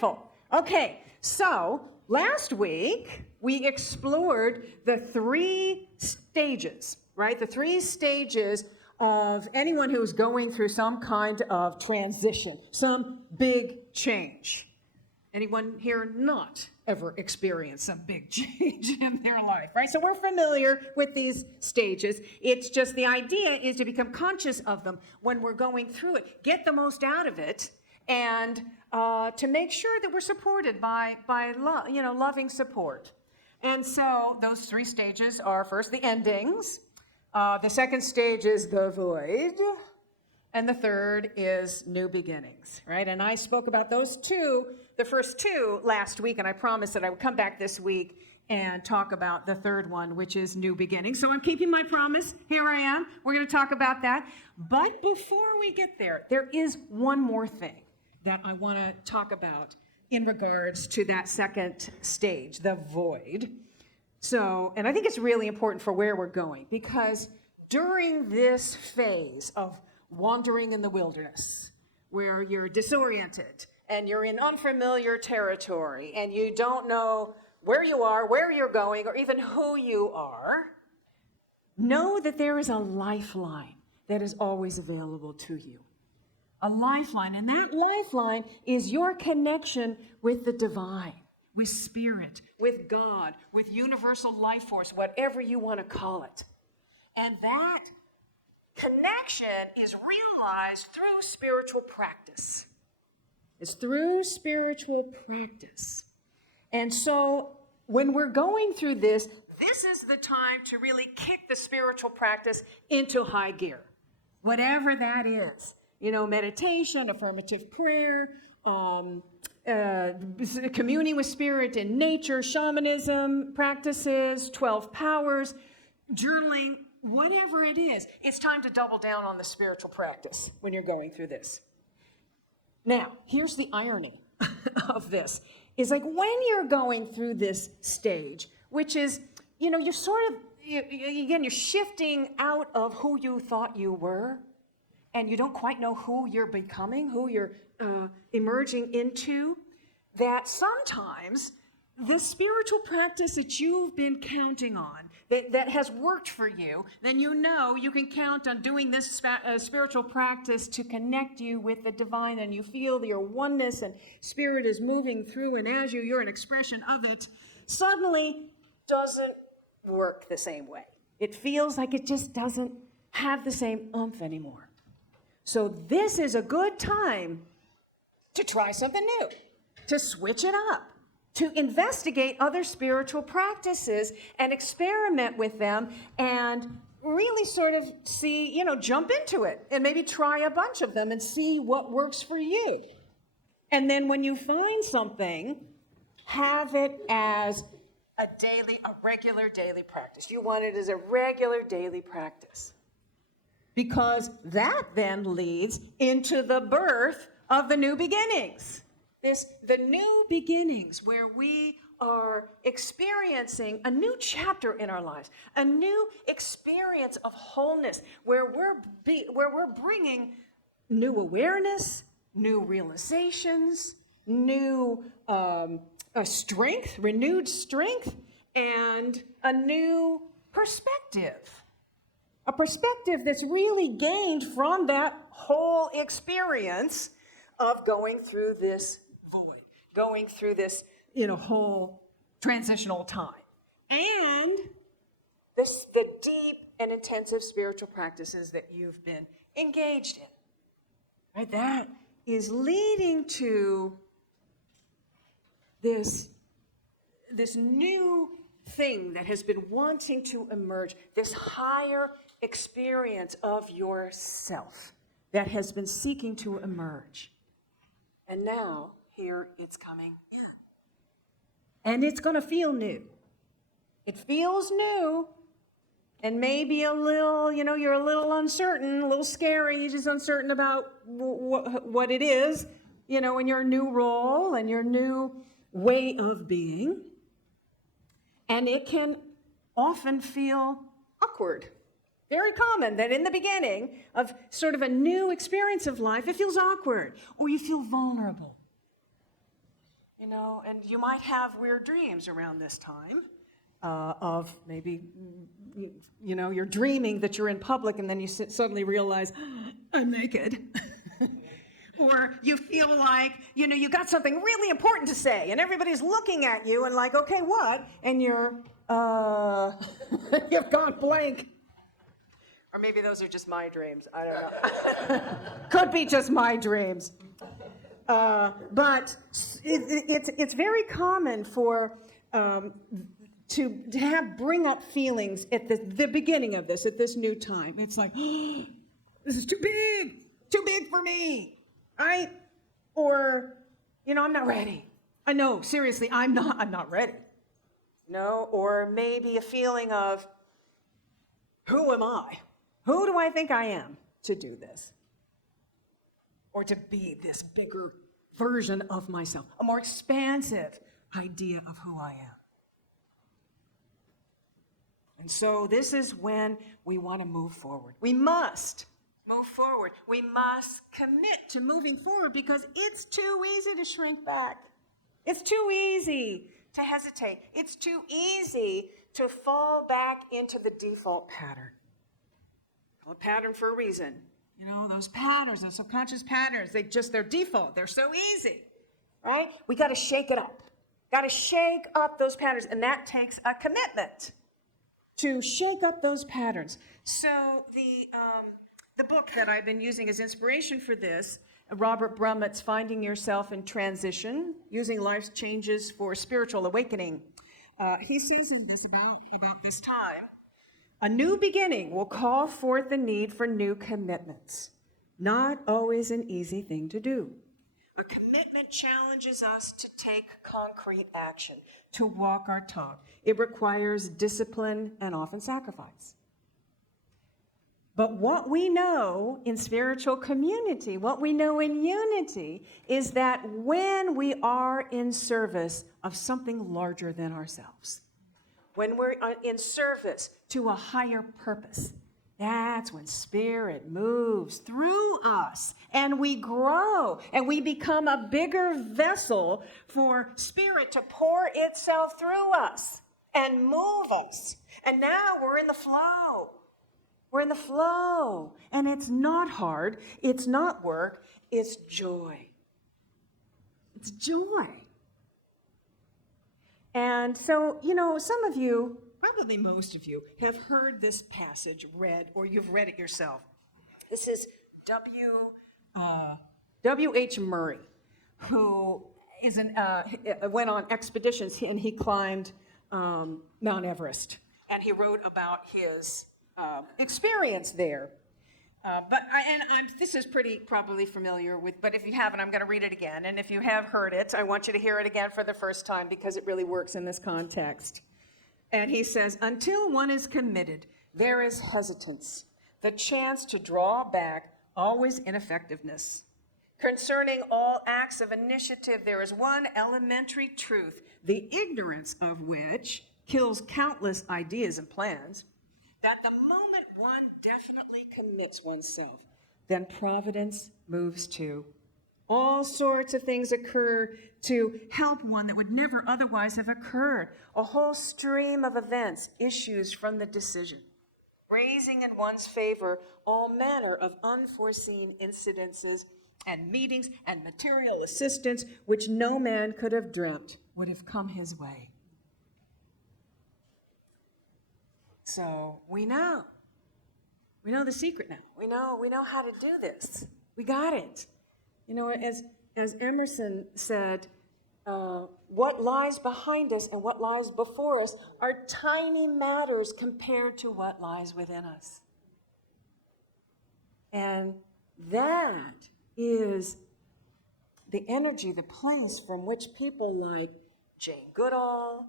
Wonderful. Okay, so last week we explored the 3 stages, right? The 3 stages of anyone who's going through some kind of transition, some big change. Anyone here not ever experienced some big change in their life, right? So we're familiar with these stages. It's just the idea is to become conscious of them when we're going through it, get the most out of it, and to make sure that we're supported by loving support. And so those 3 stages are first the endings. The second stage is the void, and the third is new beginnings, right? And I spoke about those 2, the first 2 last week, and I promised that I would come back this week and talk about the third one, which is new beginnings. So I'm keeping my promise. Here I am. We're going to talk about that. But before we get there, there is one more thing that I want to talk about in regards to that second stage, the void. So, and I think it's really important for where we're going, because during this phase of wandering in the wilderness, where you're disoriented and you're in unfamiliar territory and you don't know where you are, where you're going, or even who you are, know that there is a lifeline that is always available to you. A lifeline, and that lifeline is your connection with the divine, with spirit, with God, with universal life force, whatever you want to call it. And that connection is realized through spiritual practice. It's through spiritual practice. And so when we're going through this is the time to really kick the spiritual practice into high gear, whatever that is. You know, meditation, affirmative prayer, communing with spirit in nature, shamanism practices, 12 powers, journaling, whatever it is. It's time to double down on the spiritual practice when you're going through this. Now, here's the irony of this, is like when you're going through this stage, which is, you know, you're sort of, you're shifting out of who you thought you were, and you don't quite know who you're becoming, who you're emerging into, that sometimes the spiritual practice that you've been counting on, that has worked for you, then you know you can count on doing this spiritual practice to connect you with the divine, and you feel your oneness and spirit is moving through, and as you're an expression of it, suddenly doesn't work the same way. It feels like it just doesn't have the same oomph anymore. So this is a good time to try something new, to switch it up, to investigate other spiritual practices and experiment with them and really sort of see, jump into it and maybe try a bunch of them and see what works for you. And then when you find something, have it as a regular daily practice. You want it as a regular daily practice. Because that then leads into the birth of the new beginnings. The new beginnings where we are experiencing a new chapter in our lives, a new experience of wholeness, where we're bringing new awareness, new realizations, new strength, renewed strength, and a new perspective. A perspective that's really gained from that whole experience of going through this void, going through this, whole transitional time. And the deep and intensive spiritual practices that you've been engaged in. Right? That is leading to this new thing that has been wanting to emerge, this higher experience of yourself that has been seeking to emerge. And now, here it's coming in. And it's going to feel new. It feels new, and maybe a little, you're a little uncertain, a little scary, you're just uncertain about what it is, in your new role and your new way of being. And it can often feel awkward. Very common that in the beginning of sort of a new experience of life, it feels awkward, or you feel vulnerable. And you might have weird dreams around this time of maybe, you're dreaming that you're in public and then you suddenly realize, I'm naked. Or you feel like, you got something really important to say and everybody's looking at you and like, okay, what? And you've gone blank. Or maybe those are just my dreams. I don't know. Could be just my dreams. But it's very common for to bring up feelings at the beginning of this, at this new time. It's like, oh, this is too big for me, right? Or, I'm not ready. I know, seriously, I'm not ready. No, or maybe a feeling of, who am I? Who do I think I am to do this? Or to be this bigger version of myself, a more expansive idea of who I am. And so this is when we want to move forward. We must move forward. We must commit to moving forward because it's too easy to shrink back. It's too easy to hesitate. It's too easy to fall back into the default pattern. A pattern for a reason. Those patterns, those subconscious patterns, they're default. They're so easy, right? We got to shake it up. Got to shake up those patterns, and that takes a commitment to shake up those patterns. So the book that I've been using as inspiration for this, Robert Brummett's Finding Yourself in Transition, Using Life's Changes for Spiritual Awakening. He says in this about this time, a new beginning will call forth the need for new commitments. Not always an easy thing to do. A commitment challenges us to take concrete action, to walk our talk. It requires discipline and often sacrifice. But what we know in spiritual community, what we know in unity, is that when we are in service of something larger than ourselves, when we're in service to a higher purpose, that's when Spirit moves through us and we grow and we become a bigger vessel for Spirit to pour itself through us and move us. And now we're in the flow. We're in the flow. And it's not hard. It's not work. It's joy. It's joy. And so, some of you, probably most of you, have heard this passage read, or you've read it yourself. This is W.H. Murray, who went on expeditions, and he climbed Mount Everest. And he wrote about his experience there. This is pretty probably familiar with, but if you haven't, I'm going to read it again. And if you have heard it, I want you to hear it again for the first time because it really works in this context. And he says, until one is committed, there is hesitance, the chance to draw back, always ineffectiveness. Concerning all acts of initiative, there is one elementary truth, the ignorance of which kills countless ideas and plans, that the moment one definitely commits oneself, then providence moves too. All sorts of things occur to help one that would never otherwise have occurred. A whole stream of events issues from the decision, raising in one's favor all manner of unforeseen incidences and meetings and material assistance which no man could have dreamt would have come his way. So we know the secret now. We know how to do this. We got it. As Emerson said, what lies behind us and what lies before us are tiny matters compared to what lies within us. And that is the energy, the place from which people like Jane Goodall,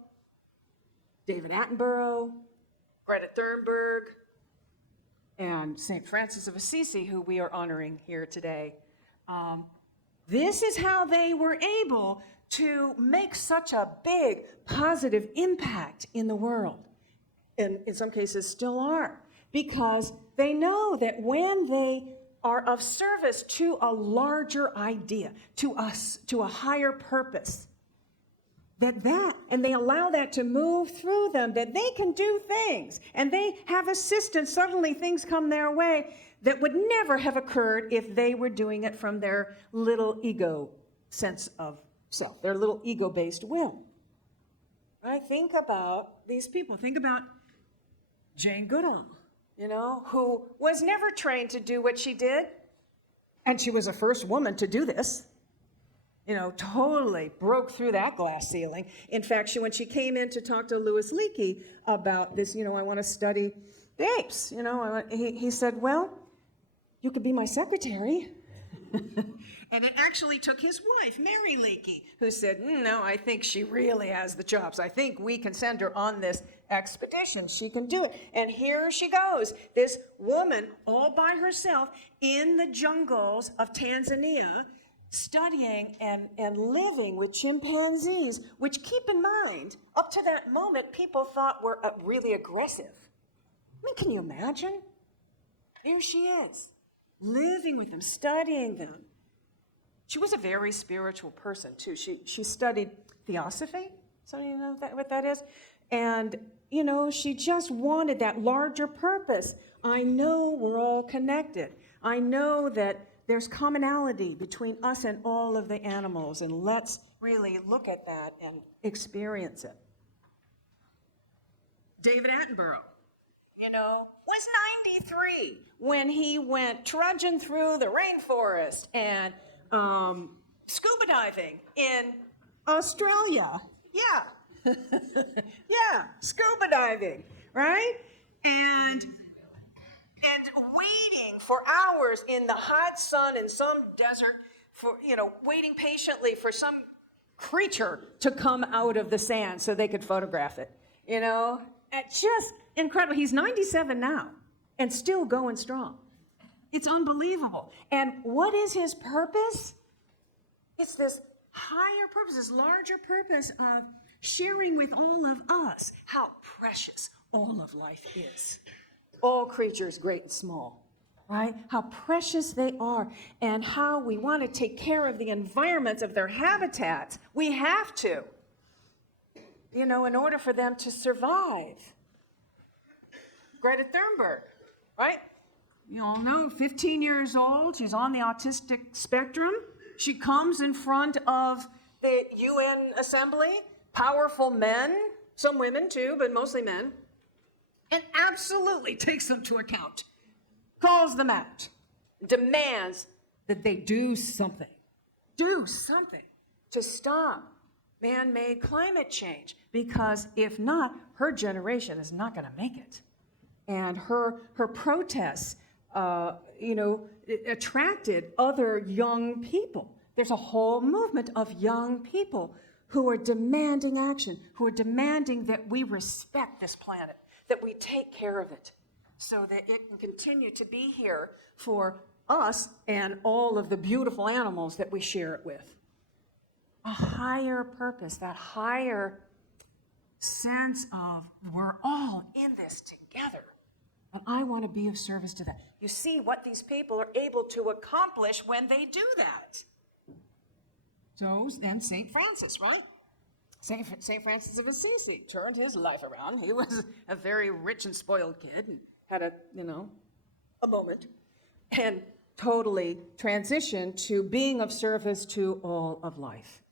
David Attenborough, Greta Thunberg, and St. Francis of Assisi, who we are honoring here today. This is how they were able to make such a big positive impact in the world, and in some cases still are, because they know that when they are of service to a larger idea, to a higher purpose, and they allow that to move through them, that they can do things, and they have assistance. Suddenly things come their way that would never have occurred if they were doing it from their little ego sense of self, their little ego-based will. Right? Think about these people. Think about Jane Goodall, who was never trained to do what she did, and she was the first woman to do this. Totally broke through that glass ceiling. In fact, when she came in to talk to Louis Leakey about this, I want to study the apes, he said, well, you could be my secretary. And it actually took his wife, Mary Leakey, who said, no, I think she really has the chops. I think we can send her on this expedition. She can do it. And here she goes, this woman all by herself in the jungles of Tanzania, studying and living with chimpanzees, which, keep in mind, up to that moment, people thought were really aggressive. Can you imagine? Here she is, living with them, studying them. She was a very spiritual person, too. She studied theosophy, so you know what that is? And, she just wanted that larger purpose. I know we're all connected. I know that there's commonality between us and all of the animals, and let's really look at that and experience it. David Attenborough, was 93 when he went trudging through the rainforest and scuba diving in Australia. Yeah. Yeah, scuba diving, right? And waiting for hours in the hot sun in some desert, waiting patiently for some creature to come out of the sand so they could photograph it. It's just incredible. He's 97 now and still going strong. It's unbelievable. And what is his purpose? It's this higher purpose, this larger purpose of sharing with all of us how precious all of life is. All creatures, great and small, right? How precious they are, and how we want to take care of the environments of their habitats. We have to, in order for them to survive. Greta Thunberg, right? You all know, 15 years old, she's on the autistic spectrum. She comes in front of the UN assembly, powerful men, some women too, but mostly men, and absolutely takes them to account, calls them out, demands that they do something to stop man-made climate change, because if not, her generation is not going to make it. And her protests, it attracted other young people. There's a whole movement of young people who are demanding action, who are demanding that we respect this planet, that we take care of it so that it can continue to be here for us and all of the beautiful animals that we share it with. A higher purpose, that higher sense of we're all in this together. And I want to be of service to that. You see what these people are able to accomplish when they do that. So then St. Francis, right? St. Francis of Assisi turned his life around. He was a very rich and spoiled kid and had a moment, and totally transitioned to being of service to all of life,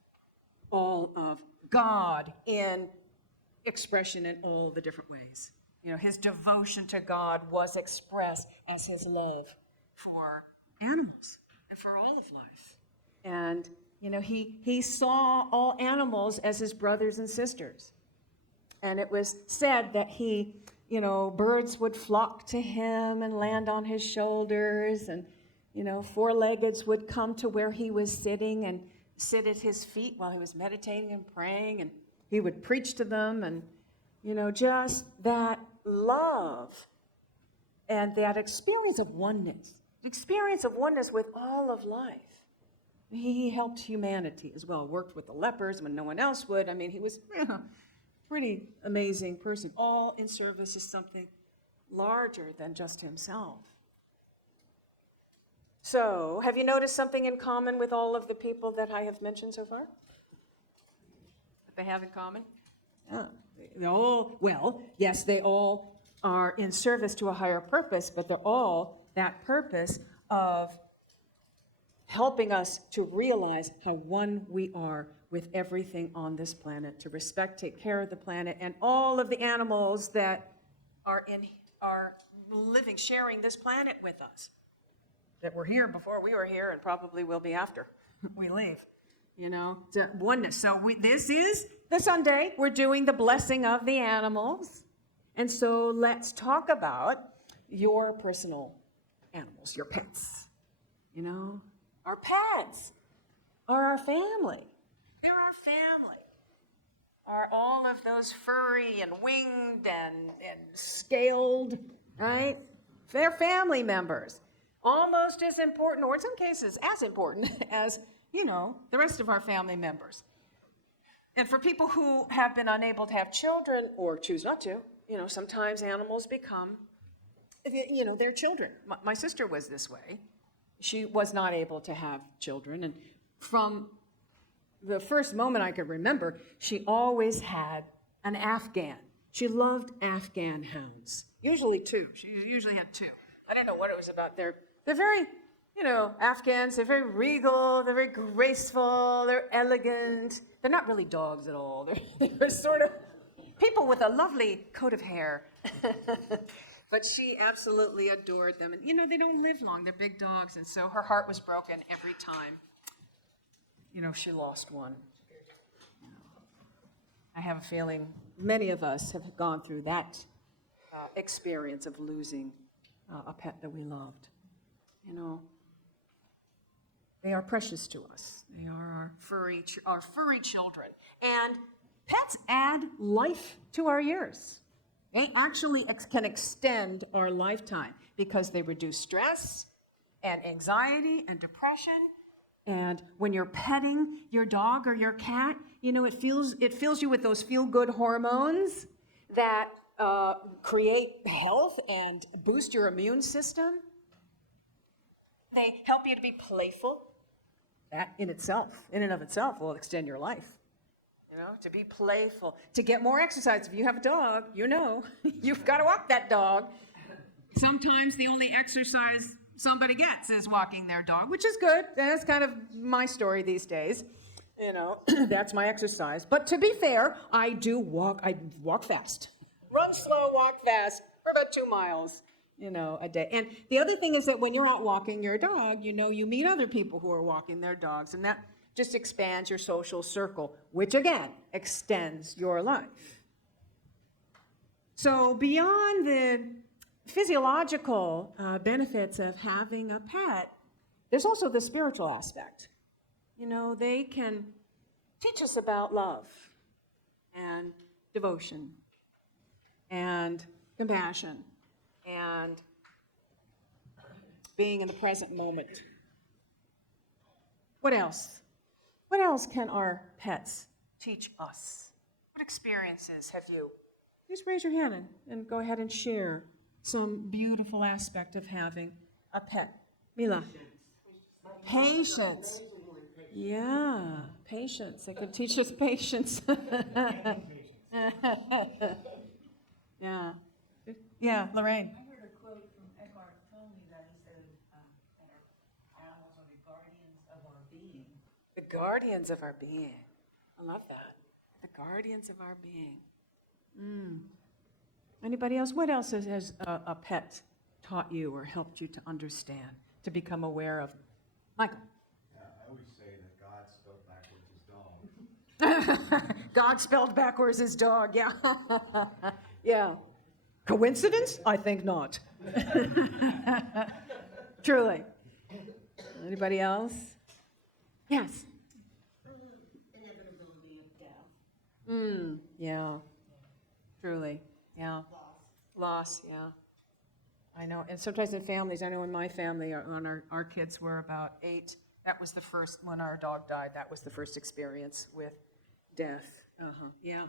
all of God in expression in all the different ways. His devotion to God was expressed as his love for animals and for all of life. And, he saw all animals as his brothers and sisters. And it was said that birds would flock to him and land on his shoulders, and, four-leggeds would come to where he was sitting and sit at his feet while he was meditating and praying, and he would preach to them, and, just that love and that experience of oneness with all of life. He helped humanity as well, worked with the lepers when no one else would. He was a pretty amazing person, all in service of something larger than just himself. So, have you noticed something in common with all of the people that I have mentioned so far? they have in common? Yeah. They all, well, yes, they all are in service to a higher purpose, but they're all that purpose of helping us to realize how one we are with everything on this planet, to respect, take care of the planet, and all of the animals that are living, sharing this planet with us, that were here before we were here and probably will be after we leave. Oneness. So this is the Sunday. We're doing the blessing of the animals. And so let's talk about your personal animals, your pets. Our pets are our family. They're our family. Are all of those furry and winged and scaled, right? They're family members. Almost as important, or in some cases as important, as, the rest of our family members. And for people who have been unable to have children or choose not to, sometimes animals become, their children. My sister was this way. She was not able to have children. And from the first moment I could remember, she always had an Afghan. She loved Afghan hounds, usually two. She usually had two. I don't know what it was about. They're very, Afghans, they're very regal, they're very graceful, they're elegant. They're not really dogs at all. They're sort of people with a lovely coat of hair. But she absolutely adored them. And, they don't live long. They're big dogs. And so her heart was broken every time, she lost one. I have a feeling many of us have gone through that experience of losing a pet that we loved. They are precious to us. They are our furry children. And pets add life to our years. They actually can extend our lifetime because they reduce stress and anxiety and depression. And when you're petting your dog or your cat, it fills you with those feel-good hormones that create health and boost your immune system. They help you to be playful. That in and of itself, will extend your life. To be playful, to get more exercise. If you have a dog, you've got to walk that dog. Sometimes the only exercise somebody gets is walking their dog, which is good. That's kind of my story these days. That's my exercise. But to be fair, I walk fast. Run slow, walk fast, for about 2 miles, a day. And the other thing is that when you're out walking your dog, you meet other people who are walking their dogs, and that just expands your social circle, which again extends your life. So beyond the physiological benefits of having a pet, there's also the spiritual aspect. They can teach us about love and devotion and compassion and being in the present moment. What else? What else can our pets teach us? What experiences have you? Just raise your hand and go ahead and share some beautiful aspect of having a pet. Mila. Patience. Yeah, patience. They could teach us patience. Yeah. Yeah, Lorraine. I heard a quote from Eckhart Tolle that he said that animals are the guardians of our being. The guardians of our being. I love that. The guardians of our being. Anybody else? What else has a pet taught you or helped you to understand, to become aware of? Michael. Yeah, I always say that God spelled backwards his dog. God spelled backwards his dog, yeah. Yeah. Coincidence? I think not. Truly. Anybody else? Yes. Inevitability of death. Yeah. Truly. Yeah. Loss, yeah. I know. And sometimes in families, I know in my family, when our kids were about 8, that was the first, when our dog died, that was the first experience with death. Yeah.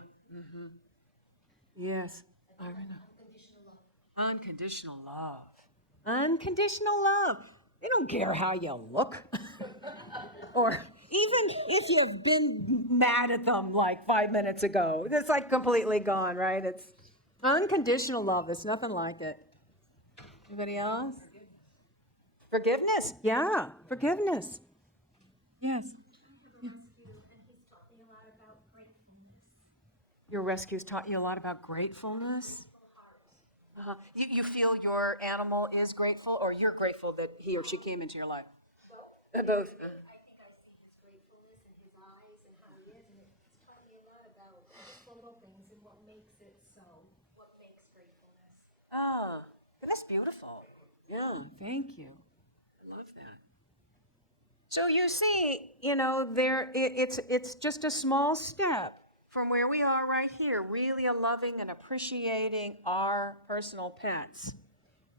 Yes. I know. Unconditional love. Unconditional love. They don't care how you look or Even if you've been mad at them like 5 minutes ago, it's like completely gone, right? It's unconditional love. There's nothing like it. Anybody else? Forgiveness. Yeah, forgiveness. Yes. Your rescue's taught you a lot about gratefulness. You feel your animal is grateful, or you're grateful that he or she came into your life? Both. I think I see his gratefulness in his eyes and how he is, and it's taught me a lot about just the little things and what makes it so, what makes gratefulness. Ah, that's beautiful. Yeah, thank you. I love that. So you see, it's just a small step from where we are right here, really loving and appreciating our personal pets,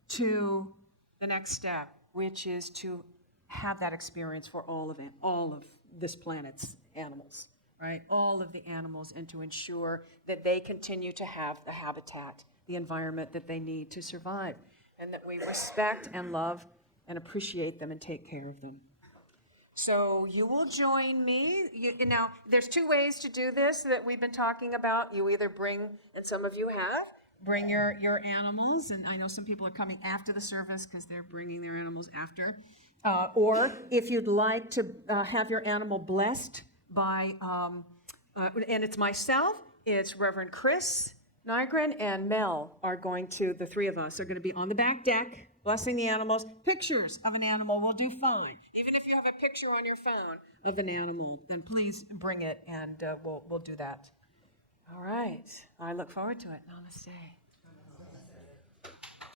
to the next step, which is to have that experience for all of this planet's animals, right? All of the animals, and to ensure that they continue to have the habitat, the environment that they need to survive, and that we respect and love and appreciate them and take care of them. So you will join me. Now, there's 2 ways to do this that we've been talking about. You either bring, and some of you have, bring your animals, and I know some people are coming after the service because they're bringing their animals after. Or if you'd like to have your animal blessed by, and it's myself, it's Reverend Chris Nygren and Mel are going to, the 3 of us are going to be on the back deck, blessing the animals. Pictures of an animal will do fine. Even if you have a picture on your phone of an animal, then please bring it, and we'll do that. All right. I look forward to it. Namaste.